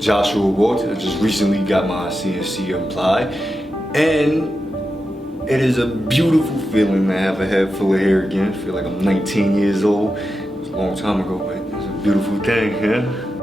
Joshua Waltz. I just recently got my CNC applied, and it is a beautiful feeling to have a head full of hair again. I feel like I'm 19 years old. It was a long time ago, but it's a beautiful thing, yeah?